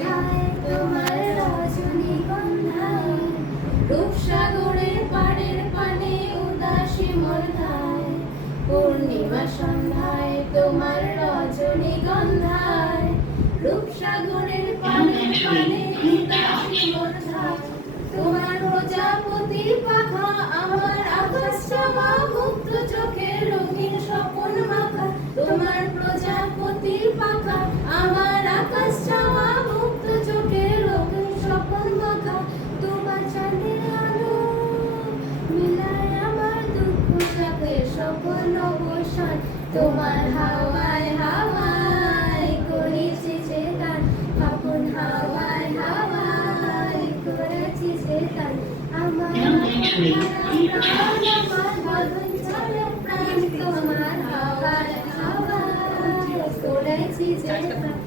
সন্ধ্যায় তোমার রজনীগন্ধায় রূপসাগরের পাড়ের পানে উদাসী মর্ধায় পূর্ণিমা সন্ধ্যায় তোমার রজনীগন্ধায় রূপসাগরের পাড়ের পানে উদাসী মর্ধায় তোমার প্রজাপতির পাখা আমার আকাশ চাওয়া মুক্ত চোখের রঙিন স্বপন মাখা তোমার প্রজাপতির পাখা আমার আকাশ চাওয়া মুক্ত চোখের রঙিন স্বপন মাখা তোমার চাঁদের আলো মিলায় আমার দুঃখ চাপে সকল অবসান তোমার হাওয়ায় হাওয়ায় করেছি যে গান ফাগুন হাওয়ায় হাওয়ায় করেছি যে গান আমার বদন চলে প্রাণ তোমার হাওয়ায় হাওয়ায় করেছি যে গান